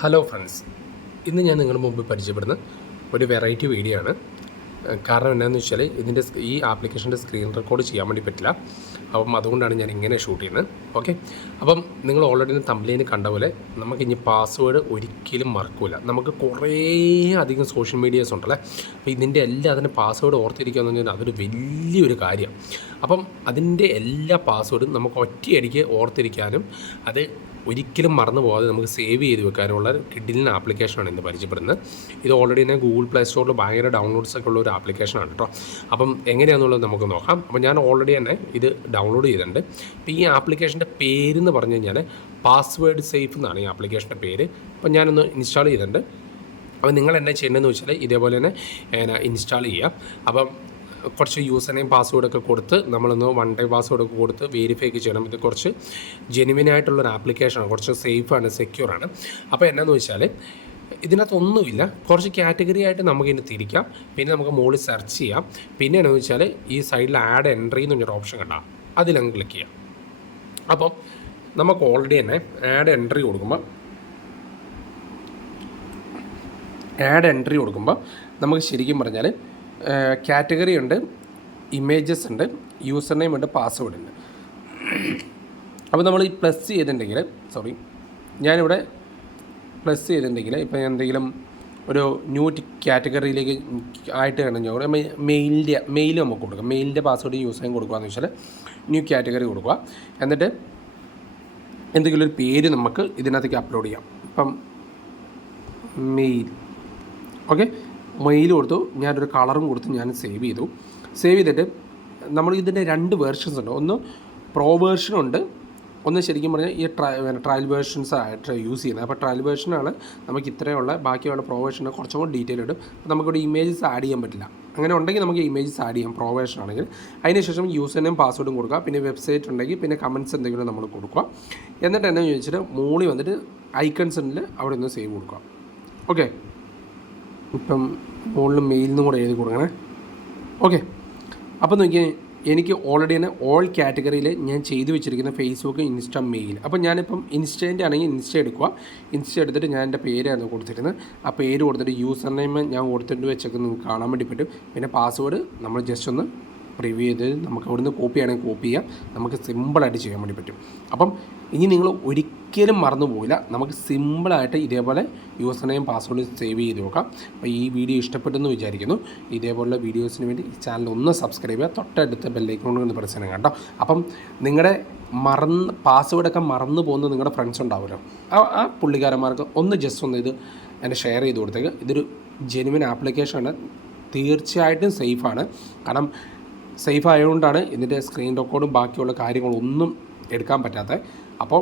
Hello friends, ഇന്ന് ഞാൻ നിങ്ങളുടെ മുമ്പ് പരിചയപ്പെടുന്ന ഒരു വെറൈറ്റി വീഡിയോ ആണ്. കാരണം എന്താണെന്ന് വെച്ചാൽ ഈ ആപ്ലിക്കേഷൻ്റെ സ്ക്രീൻ റെക്കോർഡ് ചെയ്യാൻ വേണ്ടി പറ്റില്ല. അപ്പം അതുകൊണ്ടാണ് ഞാൻ ഇങ്ങനെ ഷൂട്ട് ചെയ്യുന്നത്. ഓക്കെ, അപ്പം നിങ്ങൾ ഓൾറെഡി തമ്പ്ലൈനിൽ കണ്ട പോലെ നമുക്കിനി പാസ്വേഡ് ഒരിക്കലും മറക്കില്ല. നമുക്ക് കുറേ അധികം സോഷ്യൽ മീഡിയാസ് ഉണ്ടല്ലേ. അപ്പോൾ ഇതിൻ്റെ അതിൻ്റെ പാസ്വേഡ് ഓർത്തിരിക്കുക എന്ന് പറഞ്ഞാൽ അതൊരു വലിയൊരു കാര്യം. അപ്പം അതിൻ്റെ എല്ലാ പാസ്വേഡും നമുക്ക് ഒറ്റയടിക്ക് ഓർത്തിരിക്കാനും അത് ഒരിക്കലും മറന്നു പോകാതെ നമുക്ക് സേവ് ചെയ്ത് വെക്കാനുള്ള കിഡിലിൻ ആപ്ലിക്കേഷനാണ് ഇന്ന് പരിചയപ്പെടുന്നത്. ഇത് ഓൾറെഡി തന്നെ ഗൂഗിൾ പ്ലേ സ്റ്റോറിൽ ഭയങ്കര ഡൗൺലോഡ്സൊക്കെ ഉള്ള ഒരു ആപ്ലിക്കേഷനാണ് കേട്ടോ. അപ്പം എങ്ങനെയാണെന്നുള്ളത് നമുക്ക് നോക്കാം. അപ്പം ഞാൻ ഓൾറെഡി തന്നെ ഇത് ഡൗൺലോഡ് ചെയ്തിട്ടുണ്ട്. അപ്പോൾ ഈ ആപ്ലിക്കേഷൻ്റെ പേരെന്ന് പറഞ്ഞു കഴിഞ്ഞാൽ പാസ്വേഡ് സേഫ് എന്നാണ് ഈ ആപ്ലിക്കേഷൻ്റെ പേര്. അപ്പം ഞാനൊന്ന് ഇൻസ്റ്റാൾ ചെയ്തിട്ടുണ്ട്. അപ്പോൾ നിങ്ങൾ എന്നാ ചെയ്യേണ്ടതെന്ന് വെച്ചാൽ ഇതേപോലെ തന്നെ ഇൻസ്റ്റാൾ ചെയ്യുക. അപ്പം കുറച്ച് യൂസർ നെയിം പാസ്വേഡൊക്കെ കൊടുത്ത് നമ്മളൊന്ന് വൺ ടൈം പാസ്വേഡൊക്കെ കൊടുത്ത് വെരിഫൈ ഒക്കെ ചെയ്യണം. ഇത് കുറച്ച് ജെനുവിനായിട്ടുള്ളൊരു ആപ്ലിക്കേഷനാണ്, കുറച്ച് സേഫാണ്, സെക്യൂറാണ്. അപ്പോൾ എന്നാന്ന് വെച്ചാൽ ഇതിനകത്തൊന്നുമില്ല, കുറച്ച് കാറ്റഗറി ആയിട്ട് നമുക്കിതിന് തിരിക്കാം. പിന്നെ നമുക്ക് മുകളിൽ സെർച്ച് ചെയ്യാം. പിന്നെ എന്താണെന്ന് വെച്ചാൽ ഈ സൈഡിൽ ആഡ് എൻട്രി എന്ന് പറഞ്ഞൊരു ഓപ്ഷൻ കണ്ടാൽ അതിലങ്ങ് ക്ലിക്ക് ചെയ്യാം. അപ്പം നമുക്ക് ഓൾറെഡി തന്നെ ആഡ് എൻട്രി കൊടുക്കുമ്പോൾ നമുക്ക് ശരിക്കും പറഞ്ഞാൽ കാറ്റഗറി ഉണ്ട്, ഇമേജസ് ഉണ്ട്, യൂസർ നെയിം ഉണ്ട്, പാസ്വേഡ് ഉണ്ട്. അപ്പോൾ നമ്മൾ ഈ പ്ലസ് ചെയ്തിട്ടുണ്ടെങ്കിൽ ഞാനിവിടെ പ്ലസ് ചെയ്തിട്ടുണ്ടെങ്കിൽ ഇപ്പോൾ എന്തെങ്കിലും ഒരു ന്യൂ കാറ്റഗറിയിലേക്ക് ആയിട്ട് കഴിഞ്ഞാൽ മെയിൽ നമുക്ക് കൊടുക്കാം. മെയിലിൻ്റെ പാസ്വേഡ് യൂസർ നെയിം കൊടുക്കുകയെന്ന് വെച്ചാൽ ന്യൂ കാറ്റഗറി കൊടുക്കുക. എന്നിട്ട് എന്തെങ്കിലും ഒരു പേര് നമുക്ക് ഇതിനകത്തേക്ക് അപ്ലോഡ് ചെയ്യാം. ഇപ്പം മെയിൽ, ഓക്കെ, മെയിൽ കൊടുത്തു, ഞാനൊരു കളറും കൊടുത്ത് ഞാൻ സേവ് ചെയ്തിട്ട് നമ്മൾ ഇതിൻ്റെ 2 വേർഷൻസ് ഉണ്ട്. ഒന്ന് പ്രോ വേർഷനുണ്ട്, ഒന്ന് ശരിക്കും പറഞ്ഞാൽ ഈ ട്രയൽ വേർഷൻസ് ആയിട്ട് യൂസ് ചെയ്യുന്നത്. അപ്പോൾ ട്രയൽ വേർഷനാണ് നമുക്ക് ഇത്രയുള്ള, ബാക്കിയുള്ള പ്രോ വേർഷന് കുറച്ചും കൂടി ഡീറ്റെയിൽ ഇടും. അപ്പോൾ നമുക്കിവിടെ ഇമേജസ് ആഡ് ചെയ്യാൻ പറ്റില്ല. അങ്ങനെ ഉണ്ടെങ്കിൽ നമുക്ക് ഇമേജസ് ആഡ് ചെയ്യാം പ്രോ വേർഷൻ ആണെങ്കിൽ. അതിനുശേഷം യൂസർ നെയിം പാസ്വേഡും കൊടുക്കുക. പിന്നെ വെബ്സൈറ്റ് ഉണ്ടെങ്കിൽ പിന്നെ കമൻറ്റ്സ് എന്തെങ്കിലും നമ്മൾ കൊടുക്കുക. എന്നിട്ട് എന്നാ ചോദിച്ചിട്ട് മുകളിൽ വന്നിട്ട് ഐക്കൺസ് ഉണ്ടെങ്കിൽ അവിടെ നിന്ന് സേവ് കൊടുക്കുക. ഓക്കെ, ഇപ്പം മുകളിൽ മെയിൽ നിന്നും കൂടെ എഴുതി കൊടുക്കണേ. ഓക്കെ, അപ്പോൾ നോക്കിയാൽ എനിക്ക് ഓൾറെഡി തന്നെ ഓൾ കാറ്റഗറിയിൽ ഞാൻ ചെയ്തു വെച്ചിരിക്കുന്ന ഫേസ്ബുക്ക്, ഇൻസ്റ്റ, മെയിൽ. അപ്പോൾ ഞാനിപ്പം ഇൻസ്റ്റേൻ്റെ ആണെങ്കിൽ ഇൻസ്റ്റ എടുക്കുക. ഇൻസ്റ്റ എടുത്തിട്ട് ഞാൻ എൻ്റെ പേരായിരുന്നു കൊടുത്തിരുന്നത്. ആ പേര് കൊടുത്തിട്ട് യൂസർ നെയിം ഞാൻ കൊടുത്തിട്ട് വെച്ചൊക്കെ നിങ്ങൾക്ക് കാണാൻ വേണ്ടി പറ്റും. പിന്നെ പാസ്വേഡ് നമ്മൾ ജസ്റ്റ് ഒന്ന് പ്രിവ്യൂ ചെയ്ത് നമുക്ക് അവിടുന്ന് കോപ്പി ആണെങ്കിൽ കോപ്പി ചെയ്യാം. നമുക്ക് സിമ്പിളായിട്ട് ചെയ്യാൻ വേണ്ടി പറ്റും. അപ്പം ഇനി നിങ്ങൾ ഒരിക്കലും മറന്നു പോകില്ല. നമുക്ക് സിമ്പിളായിട്ട് ഇതേപോലെ യൂസർ നെയിം പാസ്വേഡ് സേവ് ചെയ്ത് നോക്കാം. അപ്പോൾ ഈ വീഡിയോ ഇഷ്ടപ്പെട്ടെന്ന് വിചാരിക്കുന്നു. ഇതേപോലുള്ള വീഡിയോസിന് വേണ്ടി ഈ ചാനൽ ഒന്ന് സബ്സ്ക്രൈബ് ചെയ്യുക. തൊട്ടടുത്ത ബെല്ലൈക്കൺ ഒന്ന് പ്രസ് ചെയ്യണം കേട്ടോ. അപ്പം നിങ്ങളുടെ പാസ്വേഡൊക്കെ മറന്നു പോകുന്ന നിങ്ങളുടെ ഫ്രണ്ട്സ് ഉണ്ടാവുമല്ലോ, ആ പുള്ളിക്കാരന്മാർക്ക് ഒന്ന് ജസ്റ്റ് ഒന്ന് ഇത് എന്നെ ഷെയർ ചെയ്ത് കൊടുത്തേക്ക്. ഇതൊരു ജെനുവിൻ ആപ്ലിക്കേഷനാണ്, തീർച്ചയായിട്ടും സേഫാണ്. കാരണം സേഫ് ആയതുകൊണ്ടാണ് ഇതിൻ്റെ സ്ക്രീൻ റെക്കോർഡും ബാക്കിയുള്ള കാര്യങ്ങളൊന്നും എടുക്കാൻ പറ്റാത്തത്. അപ്പോൾ